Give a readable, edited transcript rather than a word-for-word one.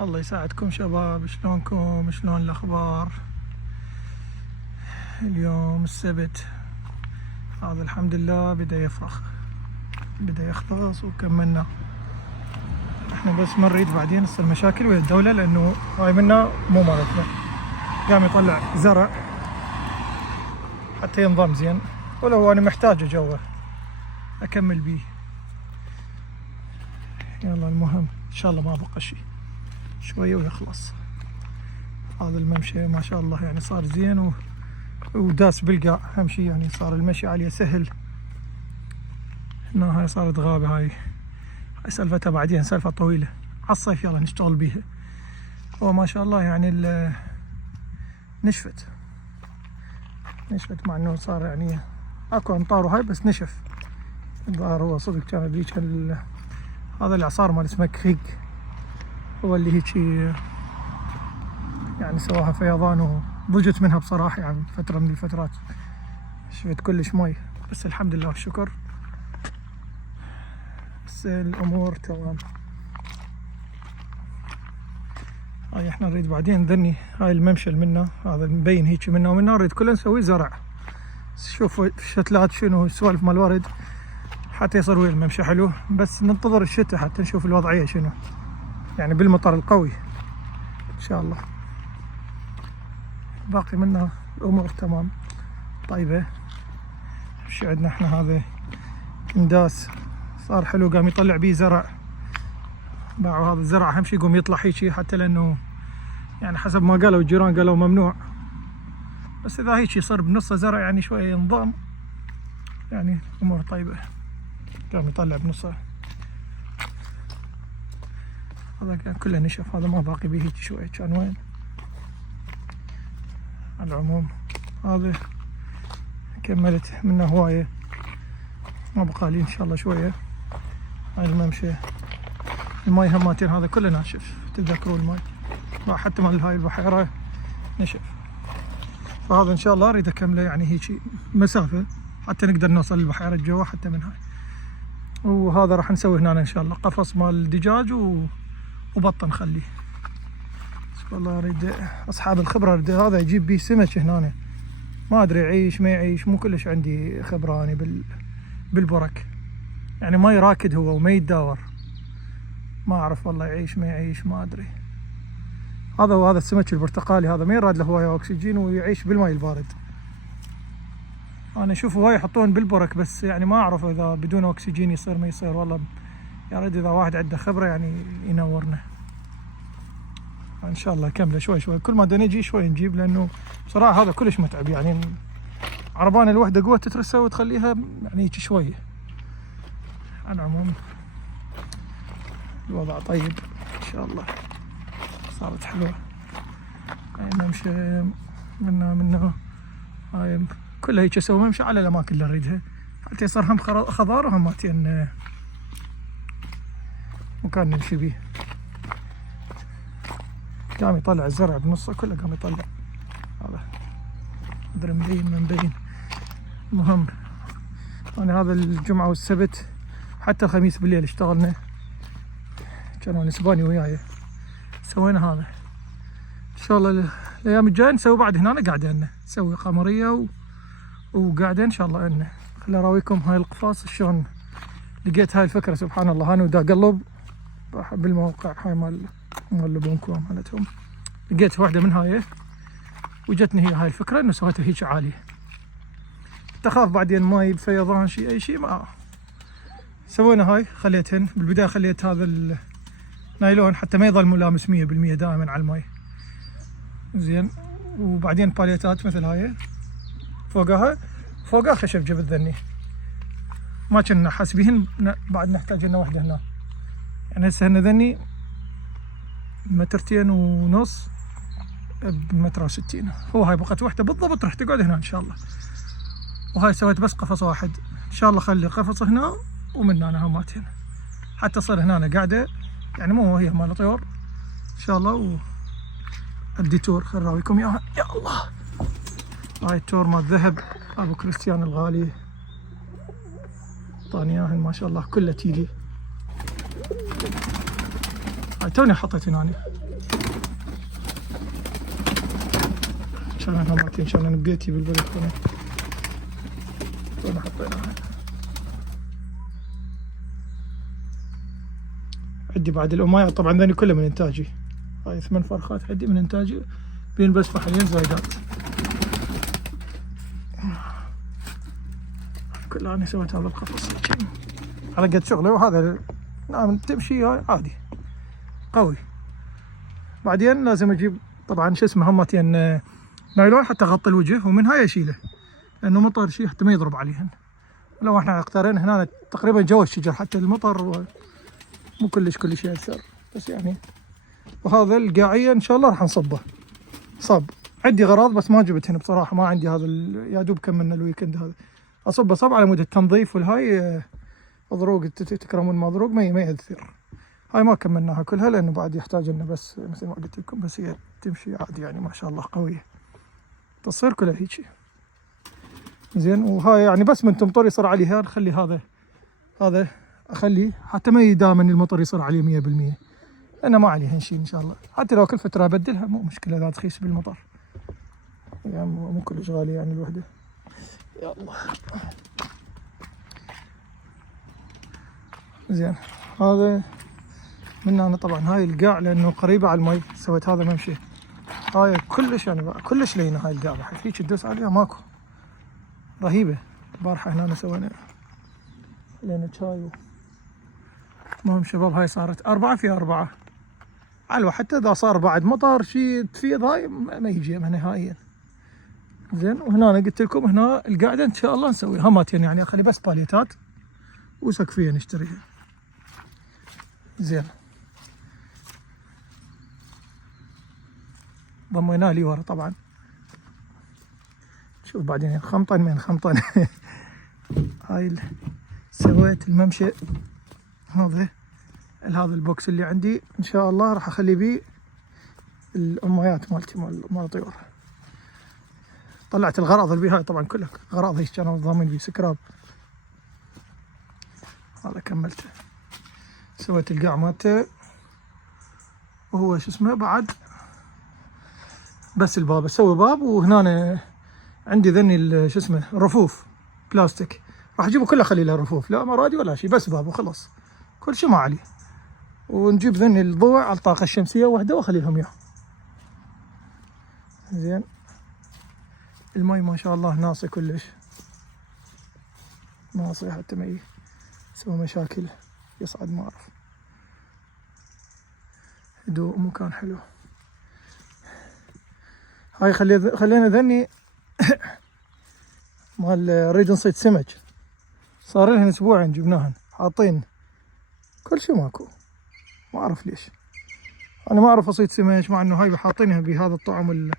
الله يساعدكم شباب، شلونكم؟ شلون الأخبار؟ اليوم السبت، هذا الحمد لله بدأ يفرخ، بدأ يخلص وكملنا. احنا بس ما نريد بعدين تصير مشاكل ويا الدولة، لأنه هاي منا مو مالتنا. قام يطلع زرع حتى ينضم زين، ولو أنا محتاجه جوه أكمل بيه. يلا المهم إن شاء الله ما بقى شي، شوية ويخلص. هذا الممشى ما شاء الله يعني صار زين وداس بالقاع، أهم شي يعني صار المشي عليه سهل. هنا هاي صارت غابة، هاي سالفتها بعدين، سالفة طويلة عالصيف يلا نشتغل بيها. هو ما شاء الله يعني نشفت مع انه صار يعني اكو امطار وهاي، بس نشف الظاهر. هو صدق كان ذيك هذا الاعصار مال اسمه كريك، هو اللي هيك يعني سواها فيضان وضجت منها بصراحة. يعني فترة من الفترات شفت كلش مي، بس الحمد لله والشكر، بس الامور تمام. هاي احنا نريد بعدين ذني هاي الممشل منا، هذا مبين هيك منا ومنا، نريد كله نسوي زرع. شوفوا الشتلات شنو السوالف مال الورد حتى يصير ويا الممشى حلو، بس ننتظر الشتاء حتى نشوف الوضعية شنو، يعني بالمطر القوي ان شاء الله. باقي منها الامور تمام طيبة. شو عندنا احنا؟ هذا كنداس صار حلو، قام يطلع بيه زرع. باعوا هذا الزرع، اهم شي يقوم يطلع هيجي، حتى لانه يعني حسب ما قالوا الجيران قالوا ممنوع، بس اذا هيك يصير بنصه زرع يعني شويه ينضم، يعني امور طيبه. قام يطلع بنصه، هذا كان كله نشف، هذا ما باقي به هيك شويه، كان وين. على العموم هذا كملت منه هوايه، ما بقى لي ان شاء الله شويه. هاي الممشى الماي هماتين هذا كله ناشف، تتذكروا الماي حتى مال هاي البحيره نشف. فهذا ان شاء الله اريد اكمله يعني هيك مسافه حتى نقدر نوصل للبحيره جوا حتى من هاي. وهذا راح نسوي هنا ان شاء الله قفص مال دجاج وبطه نخليه. والله اريد اصحاب الخبره، اريد هذا يجيب بيه سمك هنا، ما ادري يعيش ما يعيش، مو كلش عندي خبره اني بالبرك، يعني ما يراكد هو وما يتداور، ما اعرف والله يعيش ما يعيش ما ادري. هذا هو هذا السمك البرتقالي، هذا ما يراد له هوايه اكسجين ويعيش بالماء البارد. انا اشوف هواي يحطون بالبرك، بس يعني ما اعرف اذا بدون اكسجين يصير ما يصير. والله يا ريت اذا واحد عنده خبره يعني ينورنا. ان شاء الله كمله شوي شوي، كل ما نجي شوي نجيب، لانه بصراحه هذا كلش متعب. يعني عربانه الوحده قوه تترسها وتخليها يعني هيك شويه. على العموم الوضع طيب ان شاء الله، صارت حلوه. هاي نمشي منا هاي كلها هيك اسوي ممشي على الاماكن اللي نريدها، حتى يصير هم خضار وهماتين مكان نمشي بيه. قام يطلع الزرع بنصه كله، قام يطلع هذا ادري مبين ما مبين. المهم انا هذا الجمعه والسبت حتى الخميس بالليل اشتغلنا، كانوا الاسباني وياي سوينا هذا. ان شاء الله الايام الجايه نسوي بعد هنا قاعده لنا، نسوي قمريه وقاعده ان شاء الله لنا. خليني اراويكم هاي القفاص شلون لقيت هاي الفكره. سبحان الله، انا ودا قلب بالموقع هاي مال البونكو مالتهم، لقيت واحده من هاي وجتني هي هاي الفكره انه سويتها هيك عاليه. تخاف بعدين ماي بفيضان شيء اي شيء، ما سوينا هاي. خليتهن بالبدايه، خليت هذا النايلون حتى ما يظل ملامس 100% دائما على الماي زين، وبعدين باليتات مثل هاي فوقها خشب جبل ذني، ما كنا حاسبين بعد نحتاج لنا واحده هنا. يعني هسه هنا ذني 2.5 متر بمتر و60، هو هاي بقت واحده بالضبط راح تقعد هنا ان شاء الله. وهاي سويت بس قفص واحد، ان شاء الله خلي قفص هنا ومن هنا همات هنا حتى تصير هنا قاعده، يعني مو هي مال طيور ان شاء الله. والديتور خل اراويكم اياها. يا الله، هاي التور مال ذهب ابو كريستيان الغالي، اعطاني اياهن ما شاء الله كلها تيجي. هاي توني حطيت هنا كان هاماتين كان ببيتي بالبلكونة. وين حطيناها؟ عندي بعد الأماية طبعا ذني كله من إنتاجي. هاي 8 فرخات عندي من إنتاجي، بين بس فحلين زايدات. كلها أنا سويت هذا القفص على قد شغله، وهذا نعم تمشي عادي قوي. بعدين لازم أجيب طبعا شو اسمه همتين نايلون حتى أغطي الوجه، ومن هاي أشيله لأنه مطر شيء حتى ما يضرب عليهن. لو احنا اختارين هنا تقريبا جو الشجر حتى المطر مو كل شيء يأثر، بس يعني. وهذا القاعية إن شاء الله راح نصبه صب. عندي غراض بس ما جبتهن بصراحة، ما عندي هذا يا دوب كملنا الويكند هذا. أصبه صب على مود التنظيف والهاي ضروق تكرمون ما ضروق ما يأثر. هاي ما كملناها كلها لأنه بعد يحتاج لنا، بس مثل ما قلت لكم بس هي تمشي عادي يعني ما شاء الله قوية، تصير كلها هيجي زين. وهاي يعني بس من تمطر يصير عليها نخلي هذا أخليه حتى ما يدام ان المطر يصير عليه 100%، لأنه ما عليها شيء إن شاء الله. حتى لو كل فترة أبدلها مو مشكلة إذا تخيس بالمطر يعني، مو كلش غالي يعني الوحدة. يا الله زين. هذا من هنا طبعا هاي القاع لأنه قريبة على المي، سويت هذا ممشي. هاي كلش يعني كلش لينة هاي القاع، بحيث هيك تدوس عليها ماكو، رهيبة. البارحة هنا سوينا لنا شاي. المهم شباب هاي صارت 4 في 4 على حتى إذا صار بعد مطر شيء تفيض هاي ما يجي نهائيا زين. وهنا أنا قلت لكم هنا القاعدة إن شاء الله نسوي هاماتين يعني، أخلي بس باليتات وسقفية نشتريها زين. ضميناه لي ورا طبعا. شوف بعدين خمطن من خمطن. هاي سويت الممشى هذا البوكس اللي عندي ان شاء الله راح اخلي بيه الاميات مالتي مال الطيور. طلعت الغراض اللي بيه هاي طبعا كلها غراض هيك كانوا ضامن بيه سكراب. هذا كملته، سويت القاع مالته، وهو شو اسمه بعد بس الباب اسوي باب. وهنا عندي ذني شو اسمه رفوف بلاستيك، راح اجيبه كله اخلي له رفوف، لا مرادي ولا شيء، بس باب وخلص كل شيء ما عليه. ونجيب ذني الضوء على الطاقة الشمسية واحدة واخلي لهم اياه زين. المي ما شاء الله ناصي كلش، ناصي حتى ما يسوي مشاكل، يصعد ما اعرف، هدوء مكان حلو. هاي خلينا ذني مال نريد نصيد سمك، صار لهن اسبوعين جبناهن حاطين كل شيء ماكو، ما اعرف ليش. انا ما اعرف اصيد سمك مع انه هاي حاطينها بهذا الطعم